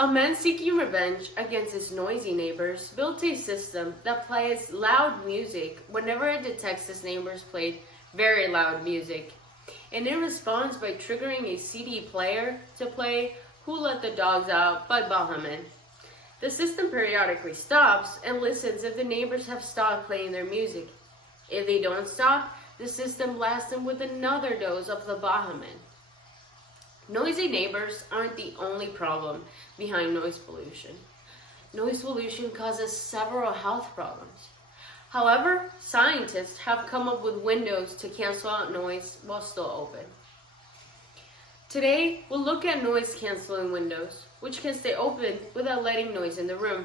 A man seeking revenge against his noisy neighbors built a system that plays loud music whenever it detects his neighbors played very loud music. And it responds by triggering a CD player to play Who Let the Dogs Out by Bahaman. The system periodically stops and listens if the neighbors have stopped playing their music. If they don't stop, the system blasts them with another dose of the Bahaman. Noisy neighbors aren't the only problem behind noise pollution. Noise pollution causes several health problems. However, scientists have come up with windows to cancel out noise while still open. Today, we'll look at noise canceling windows, which can stay open without letting noise in the room,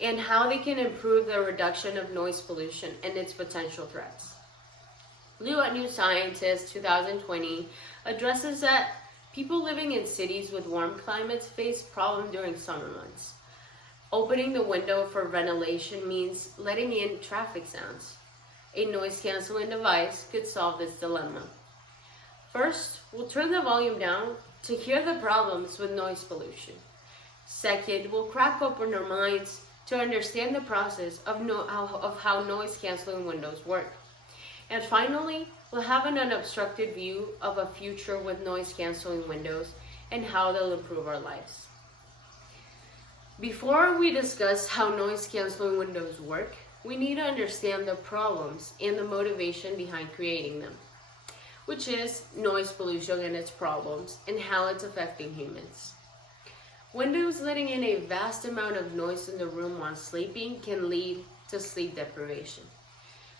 and how they can improve the reduction of noise pollution and its potential threats. Liu at New Scientist 2020 addresses that people living in cities with warm climates face problems during summer months. Opening the window for ventilation means letting in traffic sounds. A noise-canceling device could solve this dilemma. First, we'll turn the volume down to hear the problems with noise pollution. Second, we'll crack open our minds to understand the process of how noise-canceling windows work. And finally, we'll have an unobstructed view of a future with noise-canceling windows and how they'll improve our lives. Before we discuss how noise-canceling windows work, we need to understand the problems and the motivation behind creating them, which is noise pollution and its problems and how it's affecting humans. Windows letting in a vast amount of noise in the room while sleeping can lead to sleep deprivation.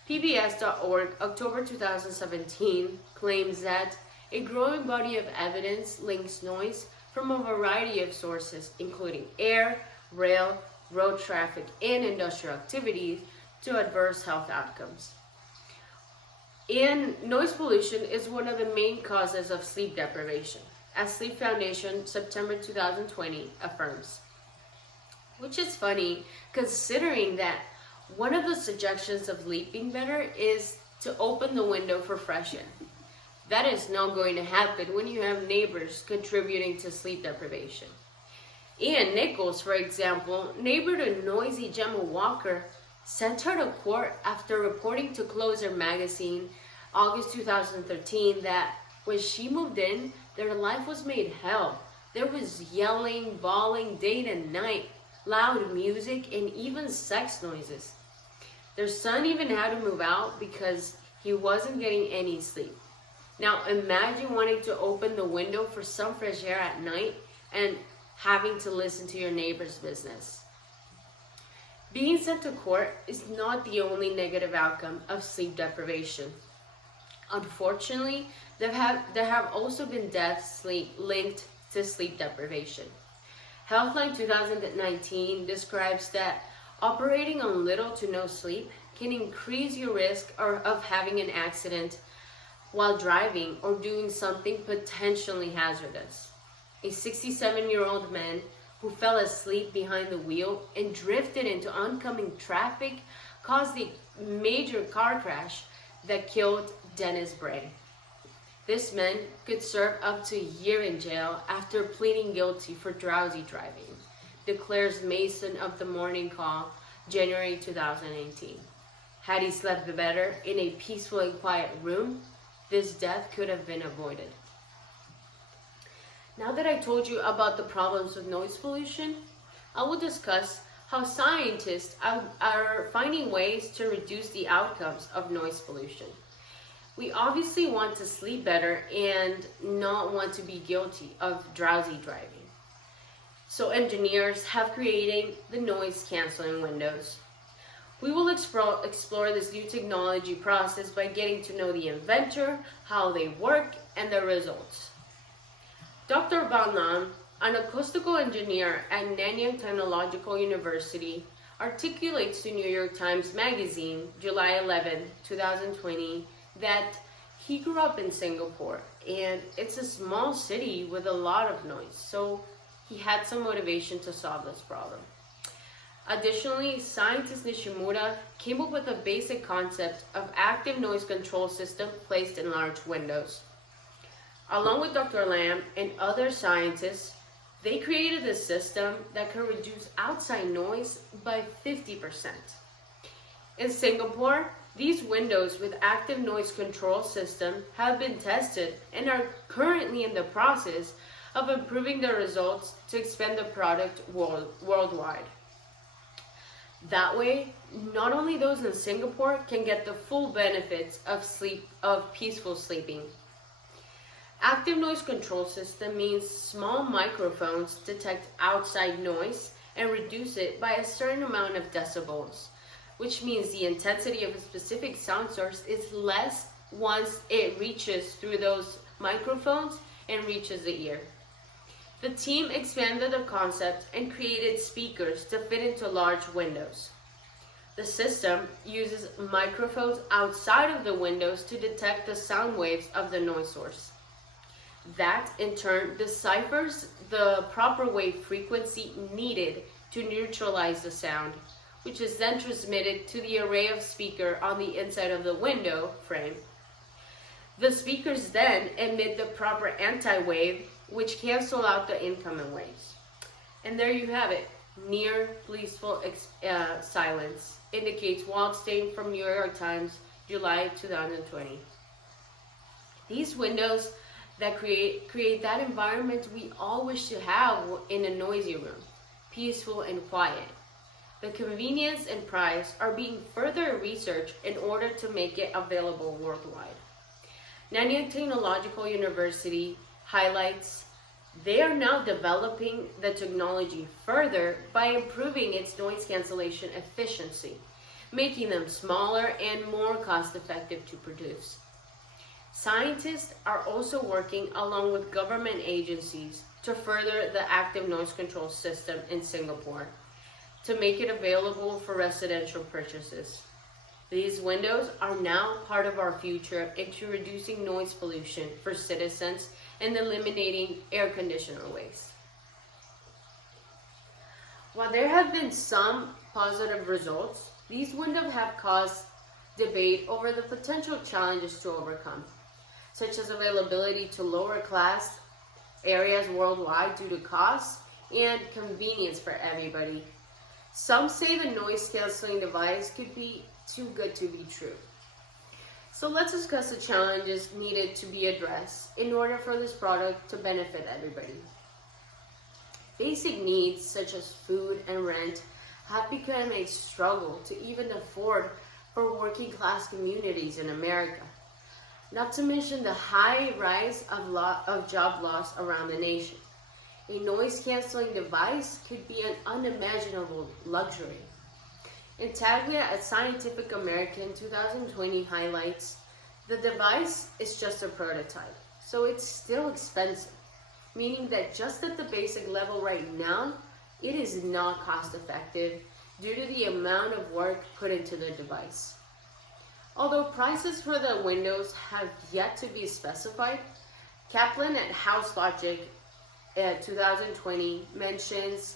PBS.org, October 2017, claims that a growing body of evidence links noise from a variety of sources, including air, rail, road traffic, and industrial activities, to adverse health outcomes. And noise pollution is one of the main causes of sleep deprivation, as Sleep Foundation, September 2020, affirms. Which is funny, considering that one of the suggestions of sleeping better is to open the window for fresh air. That is not going to happen when you have neighbors contributing to sleep deprivation. Ian Nichols, for example, neighbor to noisy Gemma Walker, sent her to court after reporting to Closer magazine, August 2013, that when she moved in, their life was made hell. There was yelling, bawling day and night, loud music, and even sex noises. Their son even had to move out because he wasn't getting any sleep. Now imagine wanting to open the window for some fresh air at night and having to listen to your neighbor's business. Being sent to court is not the only negative outcome of sleep deprivation. Unfortunately, there have also been deaths linked to sleep deprivation. Healthline 2019 describes that operating on little to no sleep can increase your risk of having an accident while driving or doing something potentially hazardous. A 67-year-old man who fell asleep behind the wheel and drifted into oncoming traffic caused a major car crash that killed Dennis Bray. This man could serve up to a year in jail after pleading guilty for drowsy driving, declares Mason of the Morning Call, January 2018. Had he slept better in a peaceful and quiet room, this death could have been avoided. Now that I told you about the problems with noise pollution, I will discuss how scientists are finding ways to reduce the outcomes of noise pollution. We obviously want to sleep better and not want to be guilty of drowsy driving. So engineers have created the noise canceling windows. We will explore this new technology process by getting to know the inventor, how they work, and the results. Dr. Ban Lam, an acoustical engineer at Nanyang Technological University, articulates to New York Times Magazine, July 11, 2020, that he grew up in Singapore, and it's a small city with a lot of noise, so he had some motivation to solve this problem. Additionally, scientist Nishimura came up with a basic concept of active noise control system placed in large windows. Along with Dr. Lam and other scientists, They created a system that can reduce outside noise by 50%. In Singapore, these windows with active noise control system have been tested and are currently in the process of improving their results to expand the product worldwide. That way, not only those in Singapore can get the full benefits of peaceful sleeping. Active noise control system means small microphones detect outside noise and reduce it by a certain amount of decibels, which means the intensity of a specific sound source is less once it reaches through those microphones and reaches the ear. The team expanded the concept and created speakers to fit into large windows. The system uses microphones outside of the windows to detect the sound waves of the noise source. That, in turn, deciphers the proper wave frequency needed to neutralize the sound, which is then transmitted to the array of speakers on the inside of the window frame. The speakers then emit the proper anti-wave, which cancel out the incoming waves. And there you have it. Near blissful silence indicates Waldstein from New York Times, July 2020. These windows that create that environment we all wish to have in a noisy room, peaceful and quiet. The convenience and price are being further researched in order to make it available worldwide. Nanyang Technological University highlights they are now developing the technology further by improving its noise cancellation efficiency, making them smaller and more cost-effective to produce. Scientists are also working along with government agencies to further the active noise control system in Singapore to make it available for residential purchases. These windows are now part of our future into reducing noise pollution for citizens and eliminating air conditioner waste. While there have been some positive results, these windows have caused debate over the potential challenges to overcome, such as availability to lower class areas worldwide due to cost and convenience for everybody. Some say the noise canceling device could be too good to be true. So let's discuss the challenges needed to be addressed in order for this product to benefit everybody. Basic needs such as food and rent have become a struggle to even afford for working class communities in America. Not to mention the high rise of job loss around the nation. A noise canceling device could be an unimaginable luxury. Intaglia at Scientific American 2020 highlights the device is just a prototype, so it's still expensive, meaning that just at the basic level right now, it is not cost effective due to the amount of work put into the device. Although prices for the windows have yet to be specified, Kaplan at House Logic 2020 mentions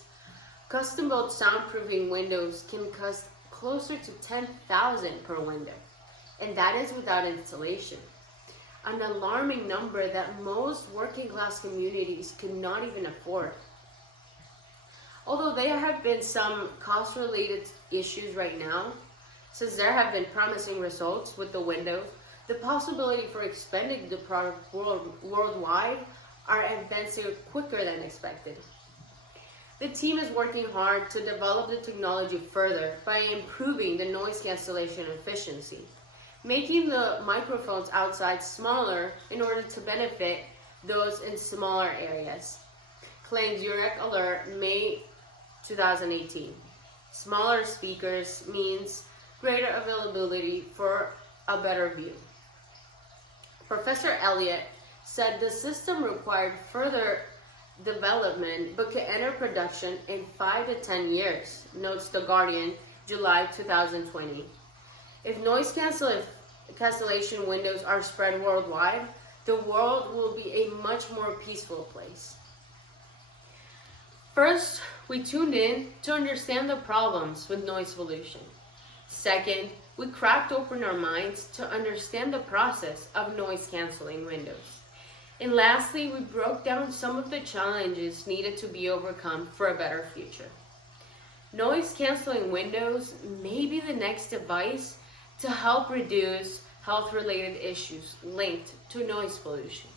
custom-built soundproofing windows can cost closer to $10,000 per window, and that is without installation. An alarming number that most working-class communities could not even afford. Although there have been some cost-related issues right now, since there have been promising results with the windows, the possibility for expanding the product worldwide are advancing quicker than expected. The team is working hard to develop the technology further by improving the noise cancellation efficiency, making the microphones outside smaller in order to benefit those in smaller areas. Claimed Zurich Alert, May 2018. Smaller speakers means greater availability for a better view. Professor Elliott said the system required further development but could enter production in 5 to 10 years, notes The Guardian, July 2020. If noise cancellation windows are spread worldwide, the world will be a much more peaceful place. First, we tuned in to understand the problems with noise pollution. Second, we cracked open our minds to understand the process of noise canceling windows. And lastly, we broke down some of the challenges needed to be overcome for a better future. Noise canceling windows may be the next device to help reduce health-related issues linked to noise pollution.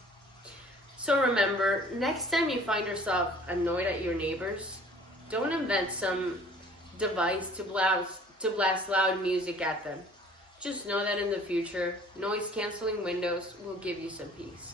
So remember, next time you find yourself annoyed at your neighbors, don't invent some device to blast loud music at them. Just know that in the future, noise canceling windows will give you some peace.